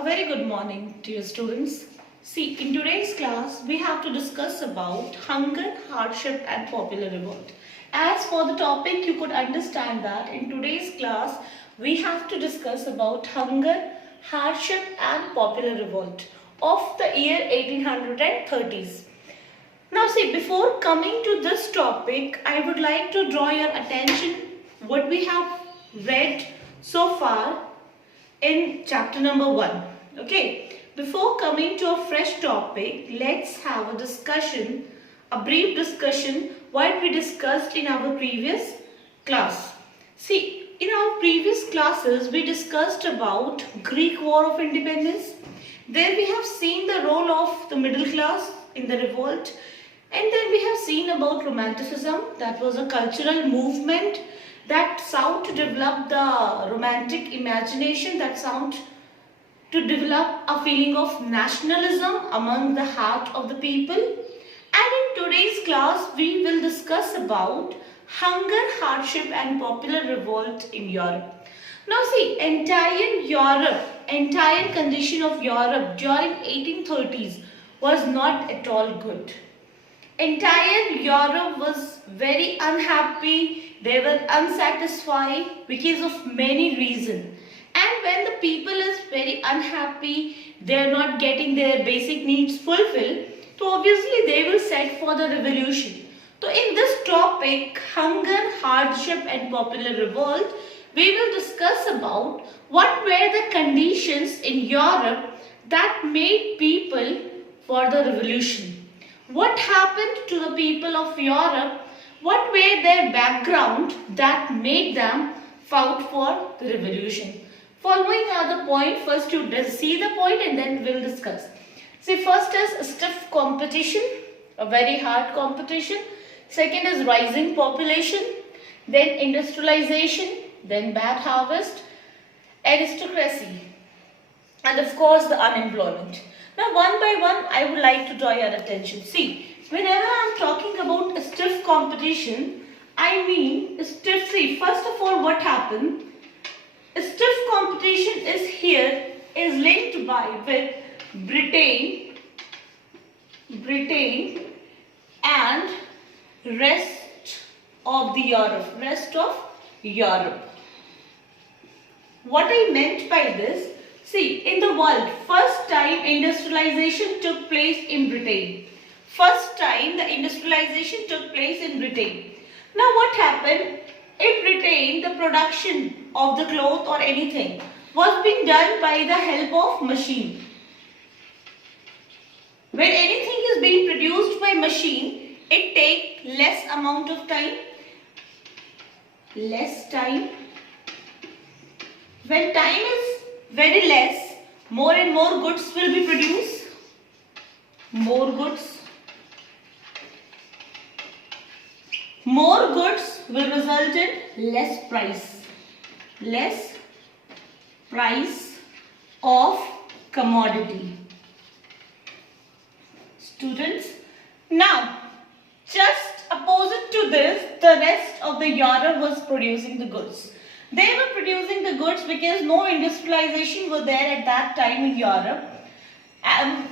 A very good morning to you students. See, in today's class, we have to discuss about hunger, hardship and popular revolt. As for the topic, you could understand that in today's class, we have to discuss about hunger, hardship and popular revolt of the year 1830s. Now see, before coming to this topic, I would like to draw your attention what we have read so far in chapter number 1. Okay, before coming to a fresh topic, let's have a discussion, a brief discussion what we discussed in our previous class. See, in our previous classes we discussed about Greek War of Independence. There we have seen the role of the middle class in the revolt, and then we have seen about Romanticism. That was a cultural movement that sought to develop the romantic imagination, that sought to develop a feeling of nationalism among the heart of the people. And in today's class, we will discuss about hunger, hardship and popular revolt in Europe. Now see, entire condition of Europe during 1830s was not at all good. Entire Europe was very unhappy. They were unsatisfied because of many reasons. And when the people is very unhappy, they are not getting their basic needs fulfilled, so obviously they will set for the revolution. So in this topic, hunger, hardship and popular revolt, we will discuss about what were the conditions in Europe that made people for the revolution. What happened to the people of Europe? What were their background that made them fought for the revolution? Following are the point, first you see the point and then we'll discuss. See, first is stiff competition, a very hard competition. Second is rising population, then industrialization, then bad harvest, aristocracy, and of course the unemployment. Now one by one I would like to draw your attention. See, whenever I am talking about a stiff competition, I mean stiff. See, first of all what happened? A stiff competition is linked with Britain and rest of Europe. What I meant by this, see, in the world, first time industrialization took place in Britain. First time the industrialization took place in Britain. Now what happened? In Britain, the production of the cloth or anything was being done by the help of machine. When anything is being produced by machine, it takes less amount of time. Less time. When time is very less, more and more goods will be produced. More goods. More goods will result in less price. Less price of commodity. Students, now just opposite to this, the rest of the Europe was producing the goods. They were producing the goods because no industrialization were there at that time in Europe.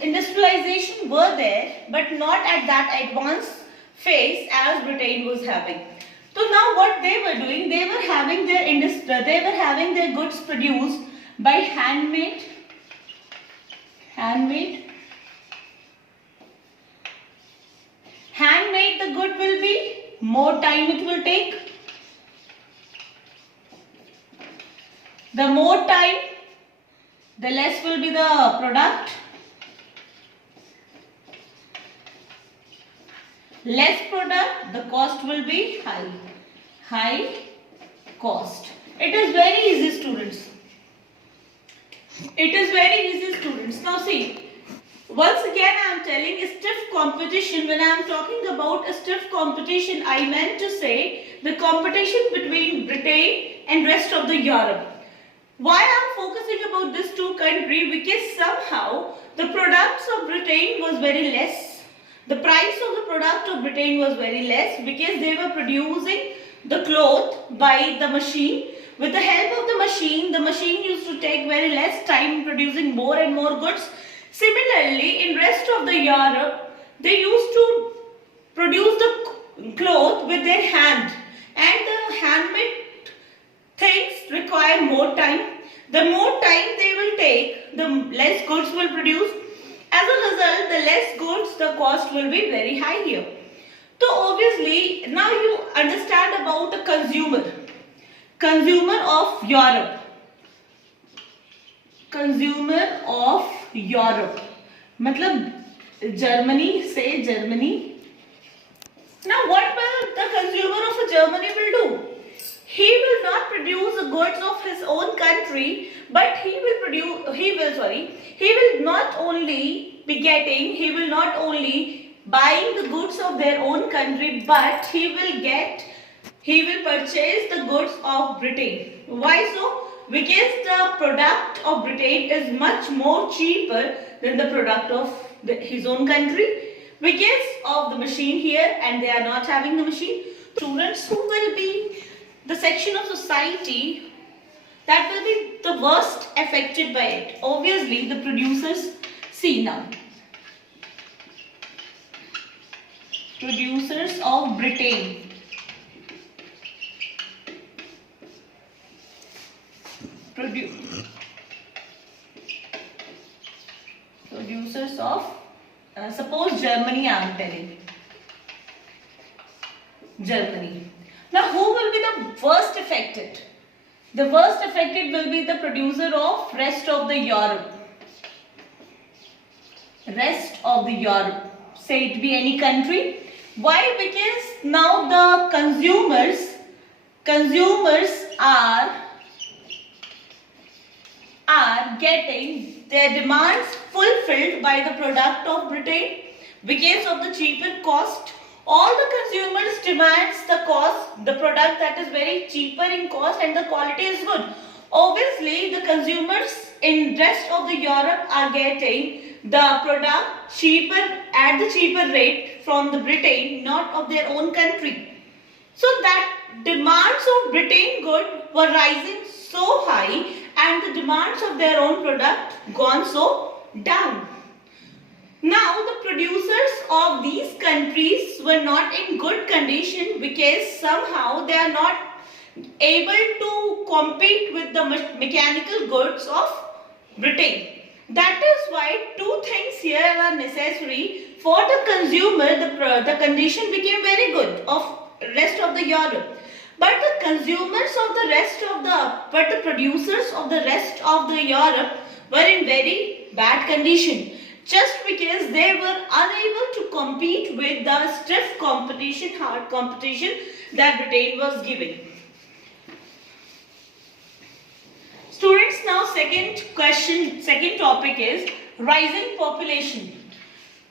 Industrialization were there, but not at that advanced phase as Britain was having. So now what they were doing, they were having their goods produced by handmade. Handmade the good will be, more time it will take. The more time, the less will be the product. Less product, the cost will be high. High cost. It is very easy, students. It is very easy, students. Now see, once again I am telling a stiff competition. When I am talking about a stiff competition, I meant to say the competition between Britain and rest of the Europe. Why I am focusing about these two countries? Because somehow the products of Britain was very less. The price of the product of Britain was very less because they were producing the cloth by the machine, With the help of the machine used to take very less time producing more and more goods. Similarly, in rest of the Europe, they used to produce the cloth with their hand, and the handmade things require more time. The more time they will take, the less goods will produce. As a result, the less goods, the cost will be very high here. So obviously, now you understand about the consumer. Consumer of Europe. Consumer of Europe. मतलब Germany, say Germany. Now what will the consumer of Germany will do? He will not produce the goods of his own country, but he will not only be getting, he will not only buying the goods of their own country, but he will purchase the goods of Britain. Why so? Because the product of Britain is much more cheaper than the product of his own country, because of the machine here, and they are not having the machine. Students, who will be the section of society that will be the worst affected by it? Obviously, the producers. See now, producers of Britain. Producers of, suppose Germany, I am telling. Germany. Now, who will be the worst affected? The worst affected will be the producer of rest of the Europe. Rest of the Europe. Say it be any country. Why? Because now the consumers are getting their demands fulfilled by the product of Britain because of the cheaper cost. All the consumers demands the product that is very cheaper in cost and the quality is good. Obviously, the consumers in rest of the Europe are getting the product cheaper at the cheaper rate from the Britain, not of their own country. So that demands of Britain good were rising so high, and the demands of their own product gone so down. Now the producers of these countries were not in good condition because somehow they are not able to compete with the mechanical goods of Britain. That is why two things here are necessary for the consumer. The condition became very good of rest of the Europe. But the producers of the rest of the Europe were in very bad condition, just because they were unable to compete with the stiff competition, hard competition that Britain was giving. Students, now second topic is rising population.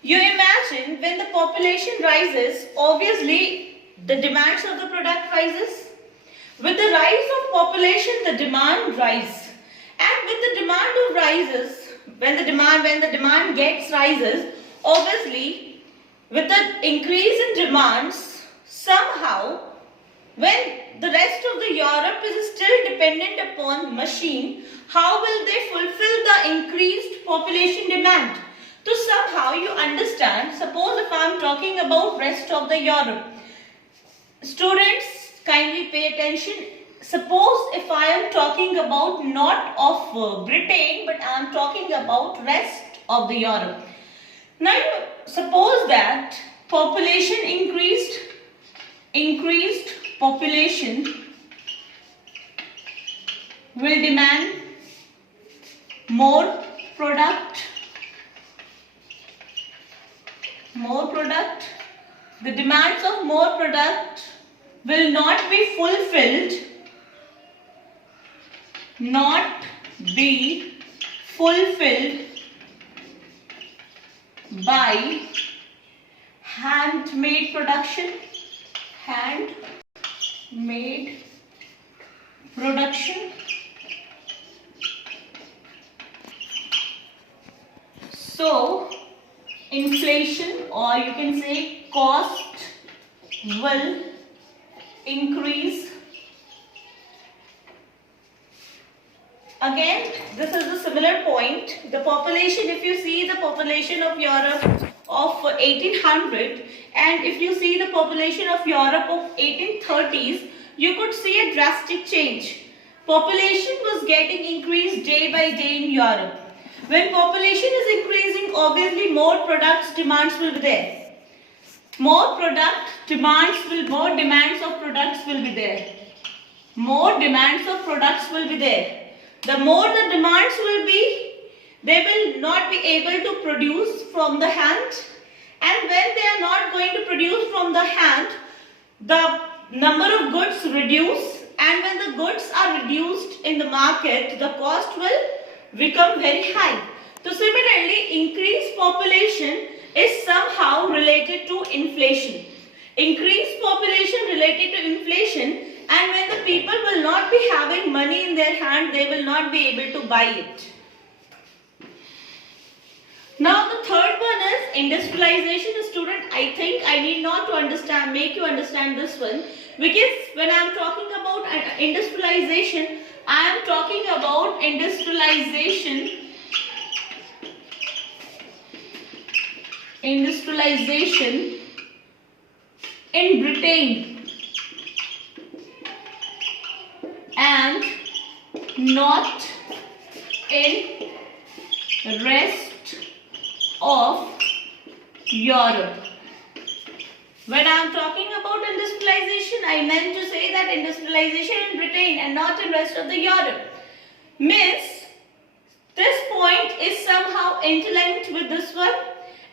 You imagine when the population rises, obviously the demands of the product rises. With the rise of population, the demand rises. And with the demand of rises, when the demand gets rises, obviously with the increase in demands, somehow when the rest of the Europe is still dependent upon machine, how will they fulfill the increased population demand? So somehow you understand, suppose if I am talking about rest of the Europe. Students, kindly pay attention. Suppose if I am talking about not of Britain, but I am talking about rest of the Europe. Now suppose that population increased population will demand more product. The demands of more product will not be fulfilled by handmade production. So inflation, or you can say cost, will increase Again, this is a similar point. The population, if you see the population of Europe of 1800 and if you see the population of Europe of 1830s, you could see a drastic change. Population was getting increased day by day in Europe. When population is increasing, obviously more products demands will be there. More demands of products will be there. More demands of products will be there. The more the demands will be, they will not be able to produce from the hand, and when they are not going to produce from the hand, the number of goods reduce, and when the goods are reduced in the market, the cost will become very high. So similarly, increased population is somehow related to inflation. Increased population related to inflation, and when the people will not be having money in their hand, they will not be able to buy it. Now the third one is industrialization. Student, I think I need not to make you understand this one, because when I am talking about industrialization, I am talking about industrialization in Britain and not in rest of Europe. When I am talking about industrialization, I meant to say that industrialization in Britain and not in rest of the Europe. Means this point is somehow interlinked with this one.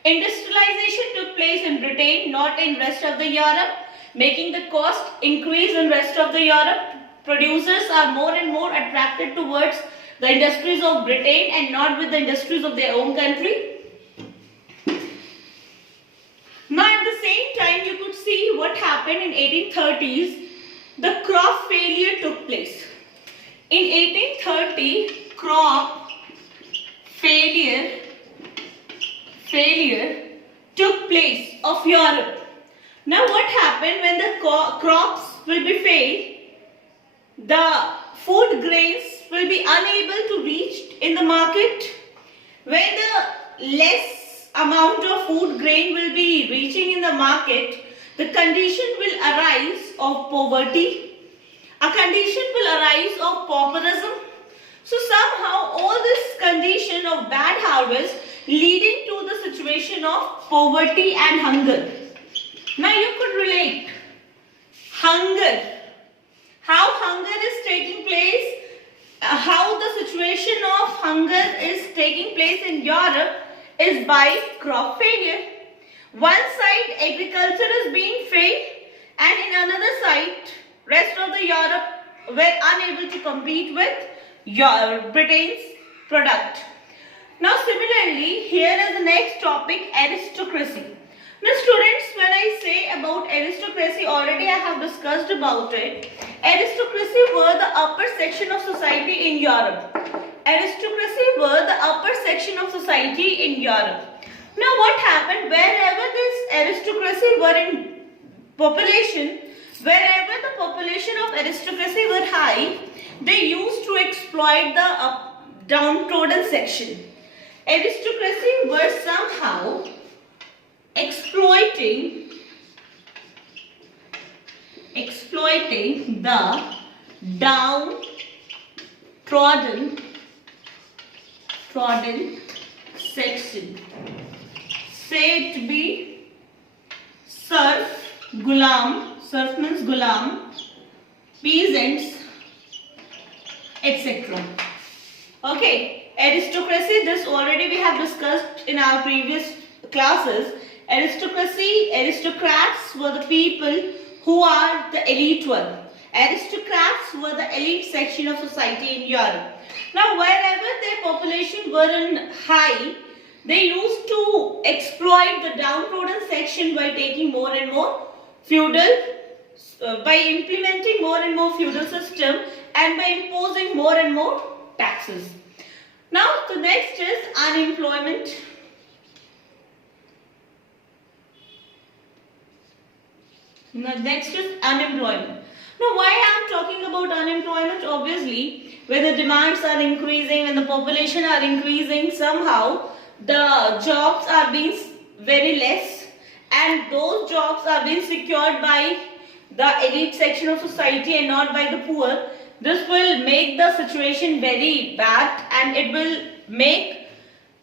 Industrialization took place in Britain, not in rest of the Europe, making the cost increase in rest of the Europe. Producers are more and more attracted towards the industries of Britain and not with the industries of their own country. Now at the same time, you could see what happened in 1830s. The crop failure took place. In 1830, crop failure took place of Europe. Now what happened when the crops will be failed? The food grains will be unable to reach in the market. When the less amount of food grain will be reaching in the market, the condition will arise of poverty. A condition will arise of pauperism. So somehow all this condition of bad harvest leading to the situation of poverty and hunger. Now you could relate hunger. How hunger is taking place, how the situation of hunger is taking place in Europe is by crop failure. One side agriculture is being failed, and in another side rest of the Europe were unable to compete with Britain's product. Now similarly, here is the next topic, aristocracy. Now students, when I say about aristocracy, already I have discussed about it. Aristocracy were the upper section of society in Europe. Aristocracy were the upper section of society in Europe. Now what happened, wherever this aristocracy were in population, wherever the population of aristocracy were high, they used to exploit the downtrodden section. Aristocracy were somehow exploiting the downtrodden section. Say to be serf, gulam, serf means gulam, peasants, etc. Okay, aristocracy, this already we have discussed in our previous classes. Aristocrats were the people who are the elite one. Aristocrats were the elite section of society in Europe. Now wherever their population were in high, they used to exploit the downtrodden section by taking more and more feudal, by implementing more and more feudal system and by imposing more and more taxes. Now the next is unemployment. Now next is unemployment. Now, why I'm talking about unemployment? Obviously, when the demands are increasing, when the population are increasing, somehow the jobs are being very less, and those jobs are being secured by the elite section of society and not by the poor. This will make the situation very bad, and it will make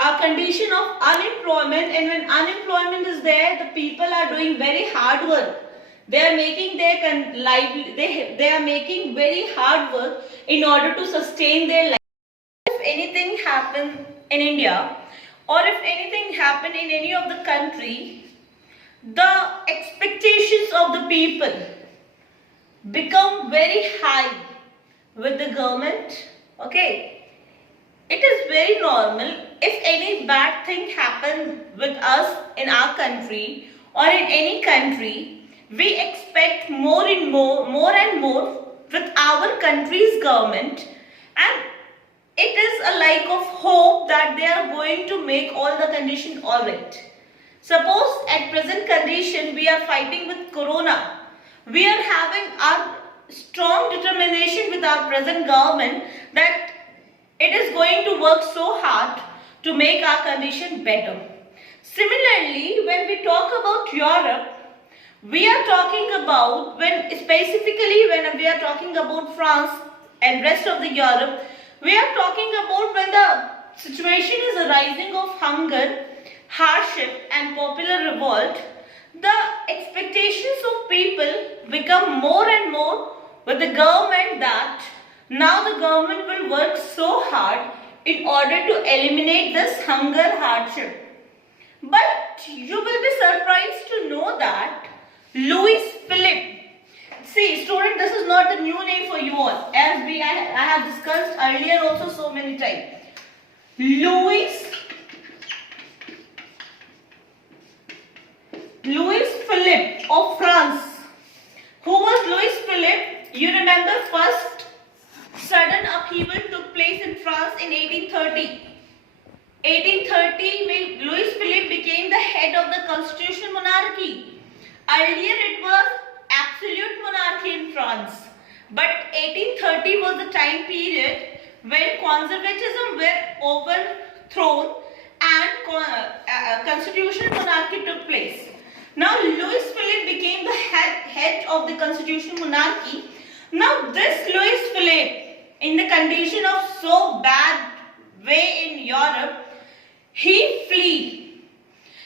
a condition of unemployment. And when unemployment is there, the people are doing very hard work. They are making their life. They are making very hard work in order to sustain their life. If anything happen in India, or if anything happen in any of the country, the expectations of the people become very high with the government. Okay, it is very normal. If any bad thing happen with us in our country or in any country, we expect more and more with our country's government, and it is a like of hope that they are going to make all the condition all right. Suppose at present condition we are fighting with corona. We are having our strong determination with our present government that it is going to work so hard to make our condition better. Similarly, when we talk about Europe, we are talking about specifically when we are talking about France and rest of the Europe, we are talking about when the situation is arising of hunger, hardship and popular revolt, the expectations of people become more and more with the government that now the government will work so hard in order to eliminate this hunger hardship. But you will be surprised to know that Louis Philippe, see student, this is not a new name for you all, as I have discussed earlier also so many times. Louis Philippe of France. Who was Louis Philippe? You remember first sudden upheaval took place in France in 1830. 1830, Louis Philippe became the head of the constitutional monarchy. Earlier it was absolute monarchy in France, but 1830 was the time period when conservatism were overthrown and constitutional monarchy took place. Now Louis Philippe became the head of the constitutional monarchy. Now this Louis Philippe, in the condition of so bad way in Europe, he fled.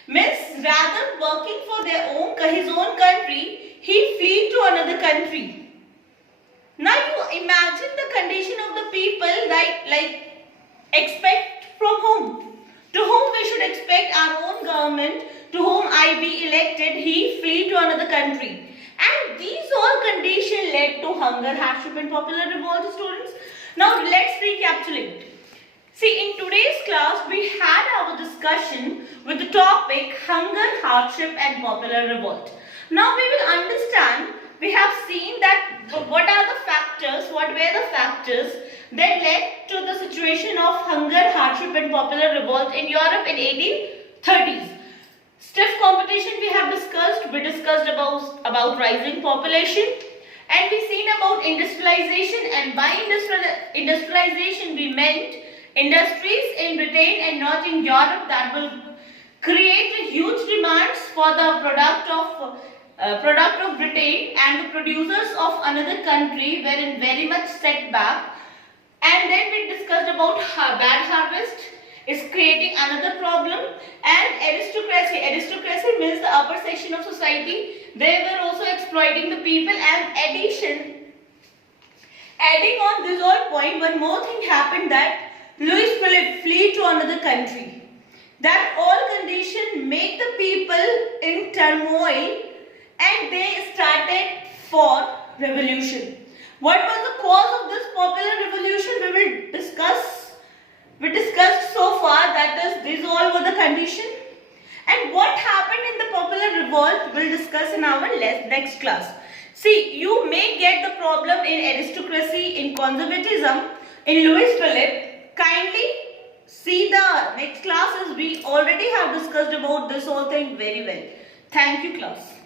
Means rather working for his own country, he fled to another country. Now you imagine the condition of the people like expect from whom? To whom we should expect our own government, to whom I be elected, he fled to another country. And these all conditions led to hunger, hardship and popular revolt, students. Now let's recapitulate. See, in today's class, we had our discussion with the topic hunger, hardship and popular revolt. Now we will understand, we have seen that what were the factors that led to the situation of hunger, hardship and popular revolt in Europe in 1830s. Stiff competition we have discussed. We discussed about rising population, and we seen about industrialization, and by industrialization we meant industries in Britain and not in Europe that will create a huge demands for the product of Britain, and the producers of another country were in very much setback. And then we discussed about bad harvest is creating another problem, and aristocracy. Aristocracy means the upper section of society. They were also exploiting the people, and adding on this all point, one more thing happened, that Louis Philippe fled to another country. That all condition made the people in turmoil, and they started for revolution. What was the cause of this popular revolution? We discussed so far, that is, these all were the condition. And what happened in the popular revolt, we'll discuss in our next class. See, you may get the problem in aristocracy, in conservatism, in Louis Philippe. Kindly see the next classes. We already have discussed about this whole thing very well. Thank you, class.